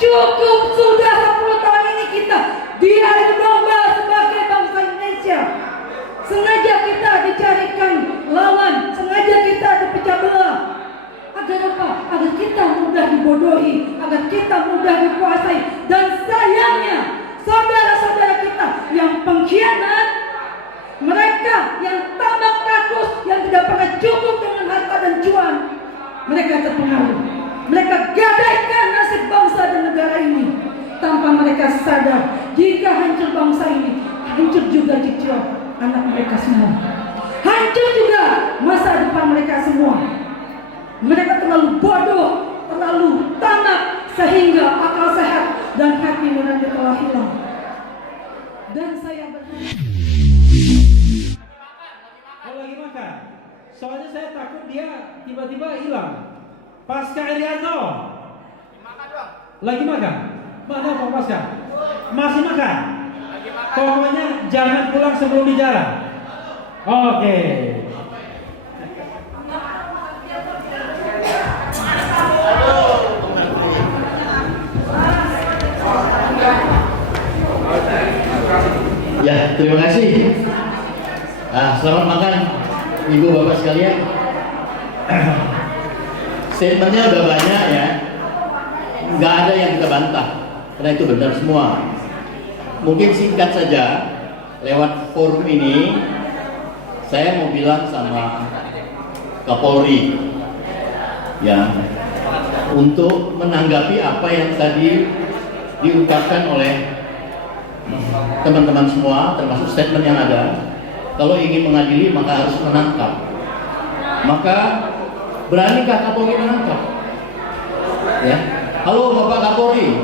Cukup sudah 10 tahun ini kita diadu domba sebagai bangsa Indonesia. Sengaja kita dicarikan lawan, sengaja kita dipecah belah. Agar apa? Agar kita mudah dibodohi, agar kita mudah dikuasai. Dan sayangnya, saudara-saudara kita yang pengkhianat, mereka yang tambak rakus, yang tidak pernah cukup dengan harta dan cuan, mereka terpengaruh. Mereka gadaikan nasib bangsa dan negara ini tanpa mereka sadar. Jika hancur bangsa ini, hancur juga cicil anak mereka semua. Hancur juga masa depan mereka semua. Mereka terlalu bodoh, terlalu tamak, sehingga akal sehat dan hati nurani telah hilang. Dan saya berharap lagi makan. Soalnya saya takut dia tiba-tiba hilang. Pasca Irianto lagi makan. Mana Pak Pasca? Masih makan. Pokoknya jangan pulang sebelum bicara. Oke. Ya, terima kasih. Selamat makan, Ibu Bapak sekalian. Statementnya udah banyak ya, nggak ada yang kita bantah, karena itu benar semua. Mungkin singkat saja, lewat forum ini, saya mau bilang sama Kapolri, ya, untuk menanggapi apa yang tadi diungkapkan oleh teman-teman semua, termasuk statement yang ada. Kalau ingin mengadili maka harus menangkap. Maka beranikah Kapolri menangkap? Ya, halo Bapak Kapolri.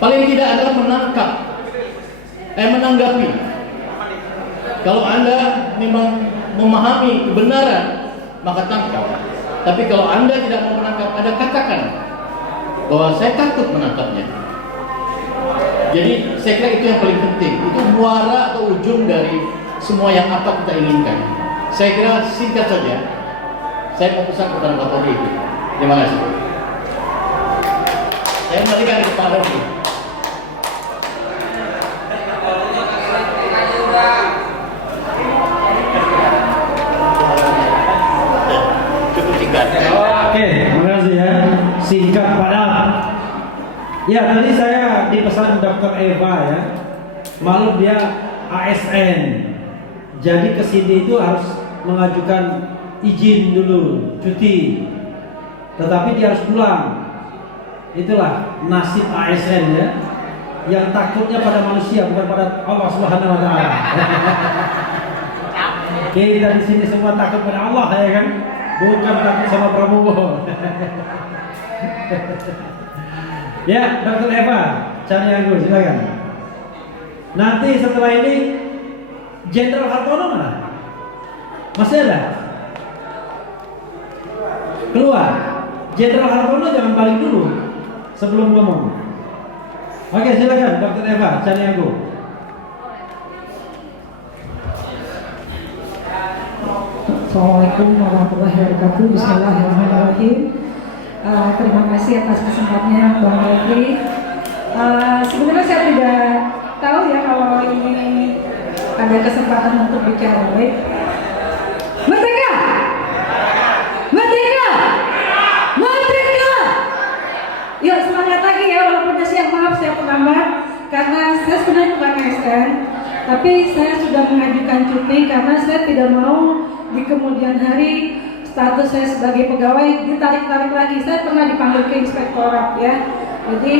Paling tidak Anda menangkap, menanggapi. Kalau Anda memang memahami kebenaran, maka tangkap. Tapi kalau Anda tidak mau menangkap, Anda katakan bahwa saya takut menangkapnya. Jadi saya kira itu yang paling penting. Itu muara atau ujung dari semua yang apa kita inginkan. Saya kira singkat saja. Saya mau pesan kepada Kapolri itu. Terima kasih. Saya kembalikan ke Pak Refli. Cukup singkat. Oke, terima kasih ya. Singkat padat. Ya, tadi saya dipesan Dr. Eva ya. Maklum dia ASN. Jadi kesini itu harus mengajukan izin dulu, cuti. Tetapi dia harus pulang. Itulah nasib ASN ya. Yang takutnya pada manusia bukan pada Allah Subhanahu wa taala. Kita di sini semua takut pada Allah ya kan? Bukan takut sama Prabowo. Ya, Dr. Eva, Caniago, silakan. Nanti setelah ini Jenderal Hartono mana? Masih ada? Keluar. Jenderal Hartono jangan balik dulu sebelum ngomong. Oke, silakan Dr. Eva, Caniago. Assalamualaikum warahmatullahi wabarakatuh. Bismillahirrahmanirrahim. Terima kasih atas kesempatannya Bang Refli. Sebenarnya saya tidak tahu ya kalau ini ada kesempatan untuk bicara. Merdeka! Merdeka! Merdeka! Yuk semangat lagi ya, walaupun udah siang, maaf saya terlambat karena saya sebenarnya bukan ASN, tapi saya sudah mengajukan cuti karena saya tidak mau di kemudian hari status saya sebagai pegawai ditarik-tarik lagi. Saya pernah dipanggil ke inspektorat ya. Jadi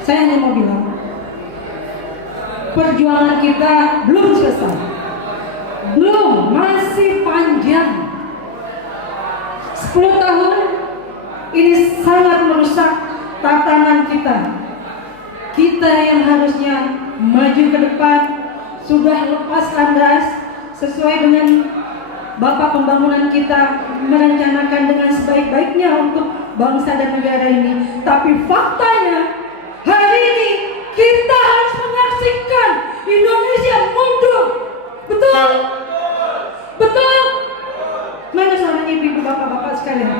saya hanya mau bilang perjuangan kita belum selesai, belum, masih panjang. 10 tahun ini sangat merusak tatanan kita. Kita yang harusnya maju ke depan sudah lepas landas sesuai dengan Bapak pembangunan kita merencanakan dengan sebaik-baiknya untuk bangsa dan negara ini. Tapi faktanya hari ini kita harus menyaksikan Indonesia mundur. Betul? Betul? Mana suaranya ibu bapak-bapak sekalian?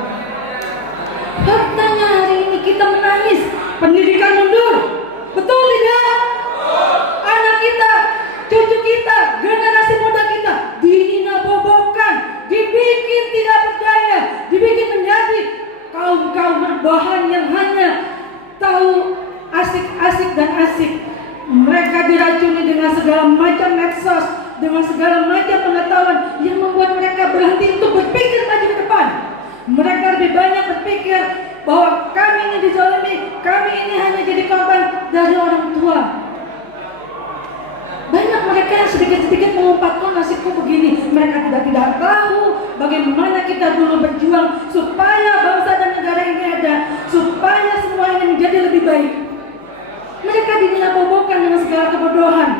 kita menangis, pendidikan mundur. Betul tidak? Anak kita, cucu kita, generasi muda kita dihina-bobokan, dibikin tidak berdaya, dibikin menjadi kaum-kaum berbahan yang hanya tahu asik-asik dan asik. Mereka diracuni dengan segala macam medsos, dengan segala macam pengetahuan yang membuat mereka berhenti untuk berpikir maju ke depan. Mereka lebih banyak berpikir bahwa kami ini dizalimi, kami ini hanya jadi korban dari orang tua. Banyak mereka yang sedikit-sedikit mengumpatkan nasibku begini. Mereka tidak tahu bagaimana kita dulu berjuang supaya bangsa dan negara ini ada, supaya semua ini menjadi lebih baik. Mereka dihina-bobokan dengan segala kebodohan.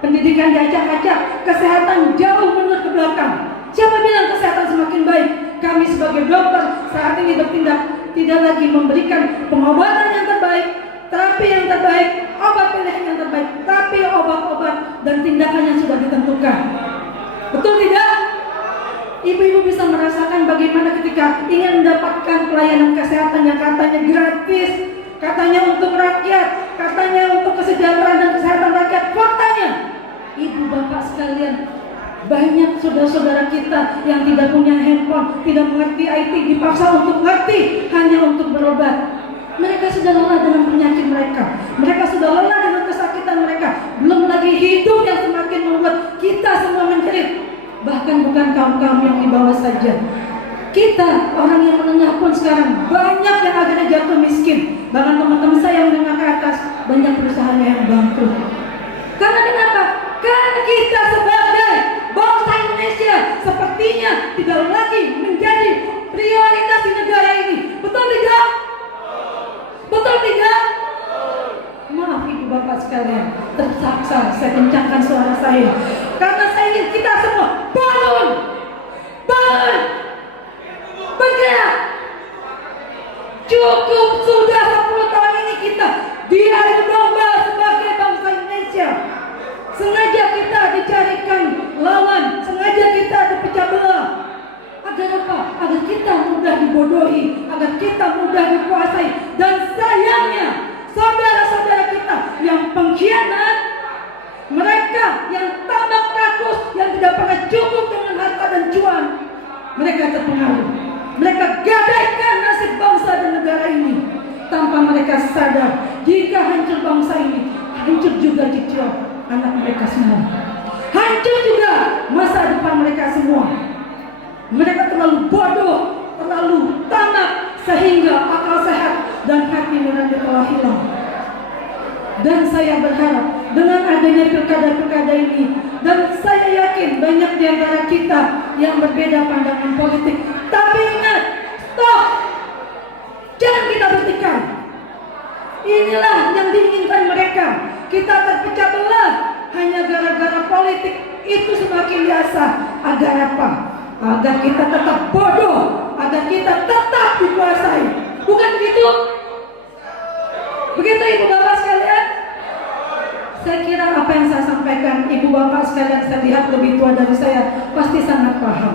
Pendidikan diacak-acak, kesehatan jauh mundur ke belakang. Siapa bilang kesehatan semakin baik? Kami sebagai dokter saat ini bertindak tidak lagi memberikan pengobatan yang terbaik, terapi yang terbaik, obat pilihan yang terbaik, tapi obat-obat dan tindakan yang sudah ditentukan. Betul tidak? Ibu-ibu bisa merasakan bagaimana ketika ingin mendapatkan pelayanan kesehatan yang katanya gratis, katanya untuk rakyat, katanya untuk kesejahteraan dan kesehatan rakyat. Faktanya, ibu bapak sekalian, banyak saudara-saudara kita yang tidak punya handphone, tidak mengerti IT, dipaksa untuk mengerti hanya untuk berobat. Mereka sudah lelah dengan penyakit mereka. Mereka sudah lelah dengan kesakitan mereka. Belum lagi hidup yang semakin membuat kita semua menjerit. Bahkan bukan kaum-kaum yang di bawah saja. Kita, orang yang menengah pun sekarang banyak yang akhirnya jatuh miskin. Bahkan teman-teman saya yang menengah ke atas, banyak perusahaan yang bangkrut. Karena kenapa? Karena kita sebagai bangsa Indonesia sepertinya tidak lagi menjadi prioritas di negara ini. Betul tidak? Betul tidak? Maaf ibu bapak sekalian, terpaksa saya kencangkan suara saya karena saya ingin kita semua bangun, bergerak. Cukup sudah 10 tahun ini kita diadu domba sebagai bangsa Indonesia. Sengaja kita dicarikan lawan, sengaja kita dipecah belah. Agar apa? Agar kita mudah dibodohi, agar kita mudah dikuasai. Dan sayangnya, saudara-saudara kita yang pengkhianat, mereka yang tamak rakus, yang tidak pernah cukup dengan harta dan cuan, mereka terpengaruh. Mereka gadaikan nasib bangsa dan negara ini tanpa mereka sadar jika hancur bangsa ini, hancur juga cicil anak mereka semua, hancur juga masa depan mereka semua. Mereka terlalu bodoh, terlalu tamak sehingga akal sehat dan hati nurani telah hilang. Dan saya berharap dengan adanya pilkada-pilkada ini, dan saya yakin banyak di antara kita yang berbeda pandangan politik, tapi ingat, stop, jangan kita bertikai. Inilah yang diinginkan mereka. Kita terpecah belah hanya gara-gara politik. Itu semakin biasa. Agar apa? Agar kita tetap bodoh, agar kita tetap dikuasai. Bukan begitu? Begitu ibu bapak sekalian? Saya kira apa yang saya sampaikan, ibu bapak sekalian, saya lihat lebih tua dari saya, pasti sangat paham.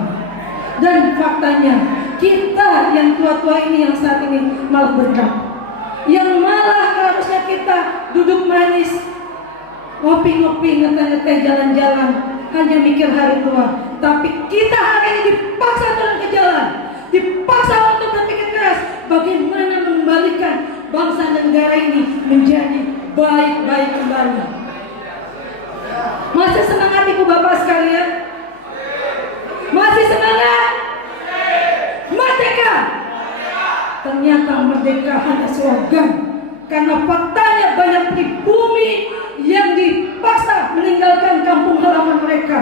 Dan faktanya, kita yang tua-tua ini yang saat ini malah bergerak. Yang malah harusnya kita duduk manis, ngopi-ngopi, ngeteh-ngeteh, jalan-jalan, hanya mikir hari tua. Tapi kita hari ini dipaksa turun ke jalan, dipaksa untuk berpikir keras bagaimana mengembalikan bangsa dan negara ini menjadi baik-baik kembali. Masih semangat ibu bapak sekalian? Masih semangat? Merdeka! Ternyata merdeka hanya slogan. Karena faktanya banyak pribumi yang dipaksa meninggalkan kampung halaman mereka,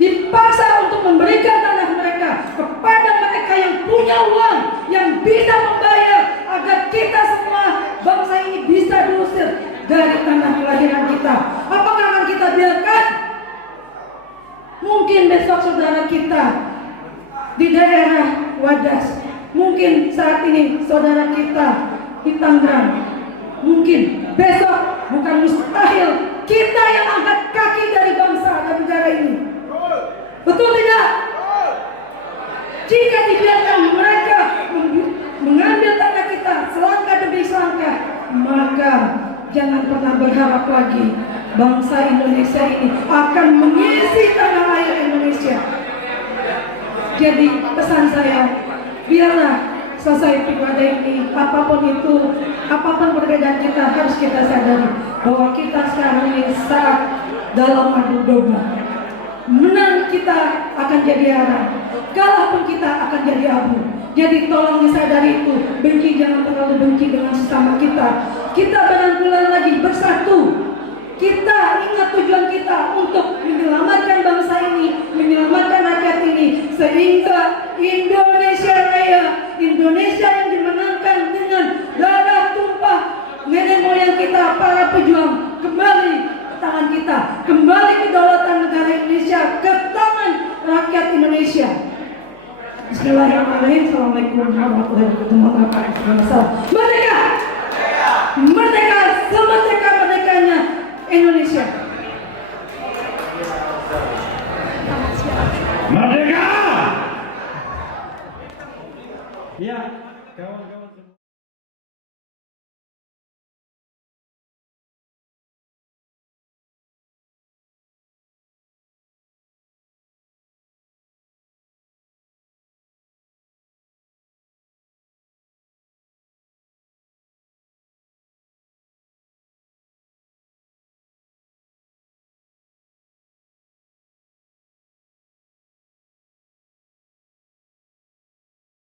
dipaksa untuk memberikan tanah mereka kepada mereka yang punya uang, yang bisa membayar agar kita semua bangsa ini bisa diusir dari tanah kelahiran kita. Apakah akan kita biarkan? Mungkin besok saudara kita di daerah Wadas, mungkin saat ini saudara kita di Tangerang, mungkin besok, bukan mustahil, kita yang angkat kaki dari bangsa dan negara ini. Betul tidak? Jika dibiarkan mereka mengambil tanah kita, jangan pernah berharap lagi bangsa Indonesia ini akan mengisi tanah air Indonesia. Jadi pesan saya, biarlah selesai pilkada ini, apapun itu, apapun perbedaan kita, harus kita sadari bahwa kita sekarang ini saat dalam adu domba. Menang kita akan jadi arah, kalah pun kita akan jadi abu. Jadi tolong disadari itu, benci jangan terlalu benci dengan sesama kita. Kita berangkulan lagi bersatu. Kita ingat tujuan kita untuk menyelamatkan bangsa ini, menyelamatkan rakyat ini, sehingga Indonesia Raya, Indonesia yang dimenangkan dengan darah tumpah nenek moyang kita, para pejuang, kembali ke tangan kita, kembali kedaulatan negara Indonesia ke tangan rakyat Indonesia. Bismillahirrahmanirrahim. Assalamualaikum warahmatullahi wabarakatuh. Merdeka! Merdeka! Semerdeka-merdekanya Indonesia. Merdeka! Ya, kawan.